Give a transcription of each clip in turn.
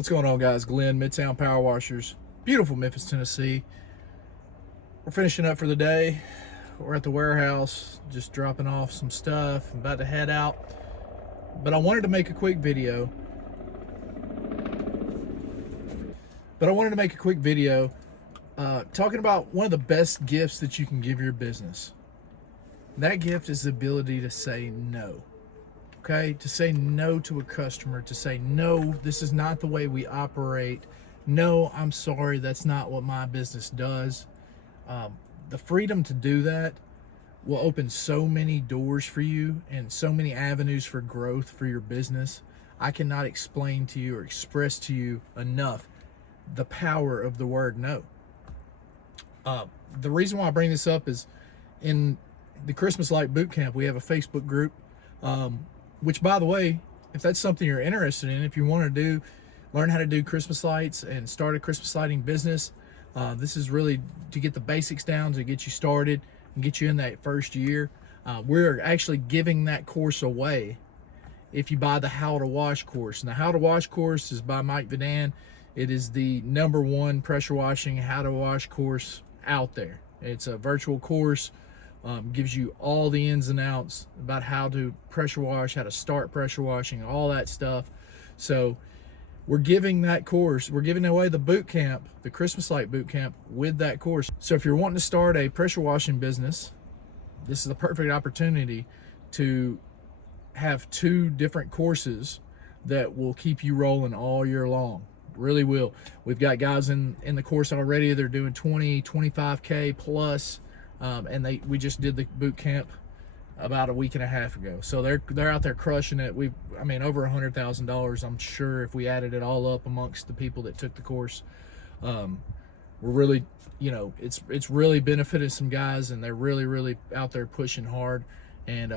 What's going on, guys? Glenn, Midtown Power Washers, beautiful Memphis, Tennessee. We're finishing up for the day. We're at the warehouse, just dropping off some stuff. I'm about to head out, but I wanted to make a quick video. Talking about one of the best gifts that you can give your business. That gift is the ability to say no. Okay, to say no to a customer, to say, no, this is not the way we operate. No, I'm sorry, that's not what my business does. The freedom to do that will open so many doors for you and so many avenues for growth for your business. I cannot explain to you or express to you enough the power of the word no. The reason why I bring this up is in the Christmas Light Bootcamp, we have a Facebook group. Which, by the way, if that's something you're interested in, if you want to learn how to do Christmas lights and start a Christmas lighting business, this is really to get the basics down, to get you started and get you in that first year. We're actually giving that course away if you buy the How to Wash course. And the How to Wash course is by Mike Vidan. It is the #1 pressure washing how to wash course out there. It's a virtual course. Gives you all the ins and outs about how to pressure wash, how to start pressure washing, all that stuff. So we're giving that course, we're giving away the boot camp, the Christmas Light Boot Camp with that course. So if you're wanting to start a pressure washing business, this is the perfect opportunity to have 2 different courses that will keep you rolling all year long. Really will. We've got guys in the course already. They're doing 20, 25K plus. And we just did the boot camp about a week and a half ago. So they're out there crushing it. Over $100,000, I'm sure, if we added it all up amongst the people that took the course. We're really, it's really benefited some guys, and they're really out there pushing hard and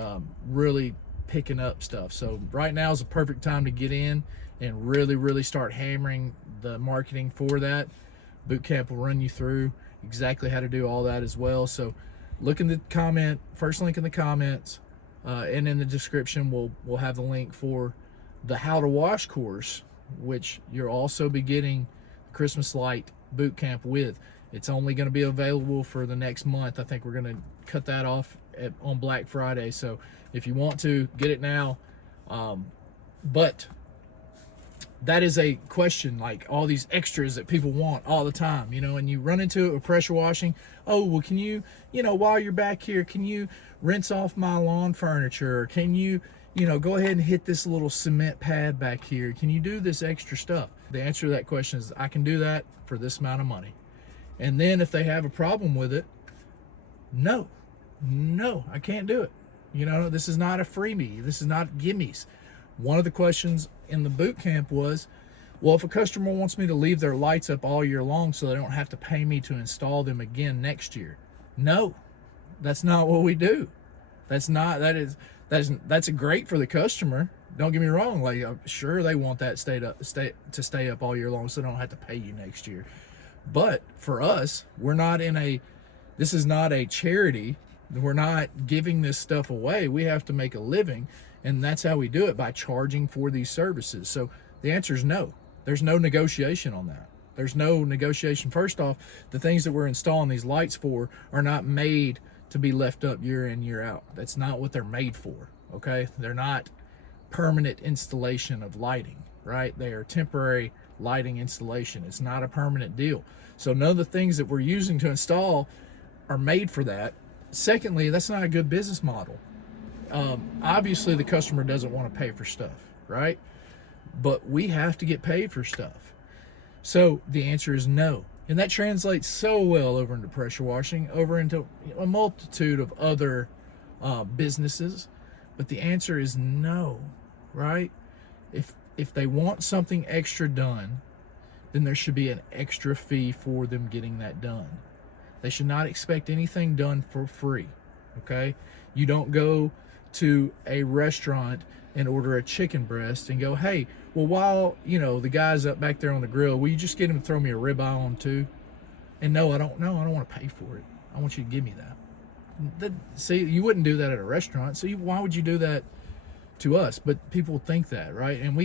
really picking up stuff. So right now is a perfect time to get in and really start hammering the marketing for that. Boot camp will run you through exactly how to do all that as well. So look in the comment, first link in the comments, and in the description we'll have the link for the How to Wash course, which you'll also be getting the Christmas Light Boot Camp with. It's only going to be available for the next month. I think we're going to cut that off on Black Friday. So if you want to, get it now. But that is a question, like all these extras that people want all the time, and you run into it with pressure washing. Oh, well, can you, while you're back here, can you rinse off my lawn furniture? Or can you, go ahead and hit this little cement pad back here? Can you do this extra stuff? The answer to that question is I can do that for this amount of money. And then if they have a problem with it, no, I can't do it. This is not a freebie. This is not gimmies. One of the questions in the boot camp was, well, if a customer wants me to leave their lights up all year long so they don't have to pay me to install them again next year. No, that's not what we do. That's great for the customer. Don't get me wrong. Like, I'm sure they want that to stay up all year long so they don't have to pay you next year. But for us, this is not a charity. We're not giving this stuff away. We have to make a living, and that's how we do it, by charging for these services. So the answer is no. There's no negotiation on that. There's no negotiation. First off, the things that we're installing these lights for are not made to be left up year in, year out. That's not what they're made for, okay? They're not permanent installation of lighting, right? They are temporary lighting installation. It's not a permanent deal. So none of the things that we're using to install are made for that. Secondly, that's not a good business model. Obviously, the customer doesn't want to pay for stuff, right? But we have to get paid for stuff. So the answer is no. And that translates so well over into pressure washing, over into a multitude of other businesses. But the answer is no, right? If they want something extra done, then there should be an extra fee for them getting that done. They should not expect anything done for free, okay? You don't go to a restaurant and order a chicken breast and go, hey, well, while, the guy's up back there on the grill, will you just get him to throw me a ribeye on too? And no, I don't want to pay for it. I want you to give me that. See, you wouldn't do that at a restaurant. So why would you do that to us? But people think that, right? And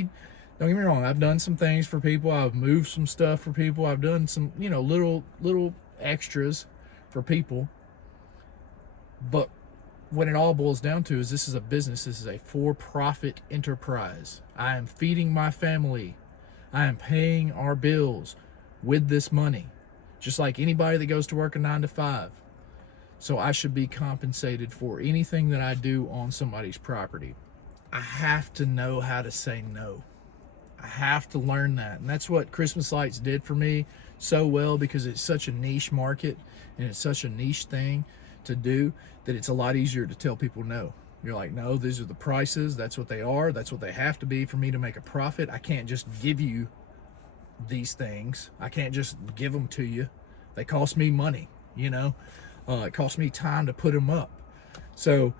Don't get me wrong, I've done some things for people. I've moved some stuff for people. I've done some, little extras for people. But when it all boils down to is, this is a business. This is a for-profit enterprise. I am feeding my family. I am paying our bills with this money, just like anybody that goes to work a 9 to 5. So I should be compensated for anything that I do on somebody's property. I have to know how to say no. I have to learn that. And that's what Christmas lights did for me so well, because it's such a niche market and it's such a niche thing to do that it's a lot easier to tell people no. You're like, no, these are the prices. That's what they are. That's what they have to be for me to make a profit. I can't just give you these things. I can't just give them to you. They cost me money, it cost me time to put them up. So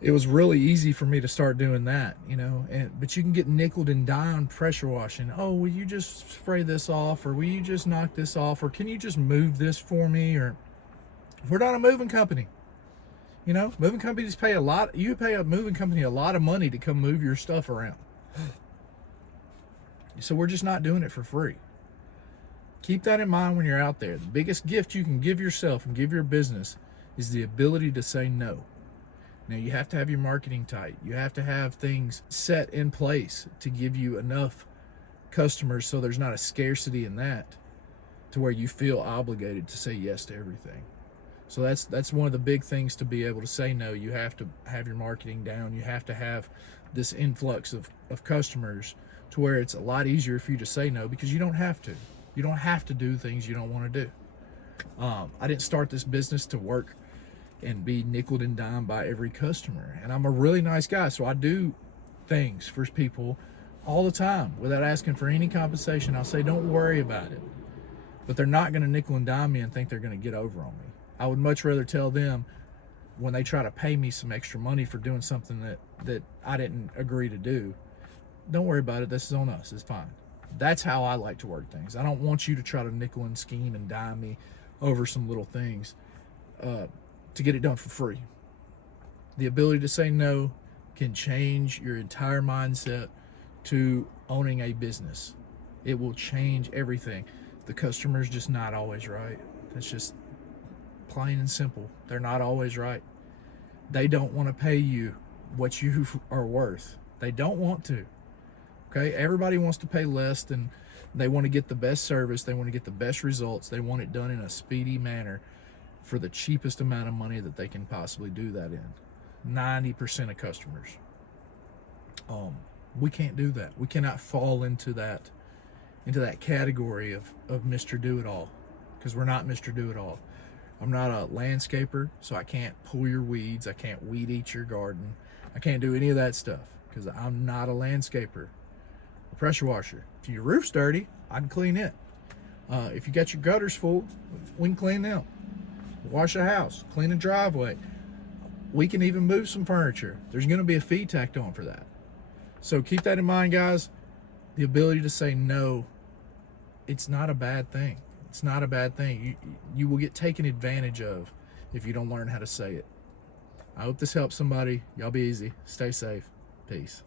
it was really easy for me to start doing that, but you can get nickeled and dimed pressure washing. Oh, will you just spray this off, or will you just knock this off, or can you just move this for me? Or we're not a moving company. Moving companies pay a lot. You pay a moving company a lot of money to come move your stuff around. So we're just not doing it for free. Keep that in mind when you're out there. The biggest gift you can give yourself and give your business is the ability to say no. Now, you have to have your marketing tight. You have to have things set in place to give you enough customers so there's not a scarcity in that to where you feel obligated to say yes to everything. So that's one of the big things to be able to say no. You have to have your marketing down. You have to have this influx of customers to where it's a lot easier for you to say no, because you don't have to. You don't have to do things you don't want to do. I didn't start this business to work and be nickeled and dimed by every customer. And I'm a really nice guy, so I do things for people all the time without asking for any compensation. I'll say, don't worry about it. But they're not going to nickel and dime me and think they're going to get over on me. I would much rather tell them, when they try to pay me some extra money for doing something that I didn't agree to do, don't worry about it. This is on us. It's fine. That's how I like to work things. I don't want you to try to nickel and scheme and dime me over some little things to get it done for free. The ability to say no can change your entire mindset to owning a business. It will change everything. The customer's just not always right. That's just plain and simple. They're not always right. They don't want to pay you what you are worth. They don't want to. Okay? Everybody wants to pay less than they want to get the best service. They want to get the best results. They want it done in a speedy manner for the cheapest amount of money that they can possibly do that in. 90% of customers. We can't do that. We cannot fall into that category of Mr. Do-It-All, because we're not Mr. Do-It-All. I'm not a landscaper, so I can't pull your weeds. I can't weed eat your garden. I can't do any of that stuff because I'm not a landscaper. A pressure washer. If your roof's dirty, I can clean it. If you got your gutters full, we can clean them. Wash a house, clean a driveway. We can even move some furniture. There's going to be a fee tacked on for that. So keep that in mind, guys. The ability to say no, it's not a bad thing. It's not a bad thing. You will get taken advantage of if you don't learn how to say it. I hope this helps somebody. Y'all be easy. Stay safe. Peace.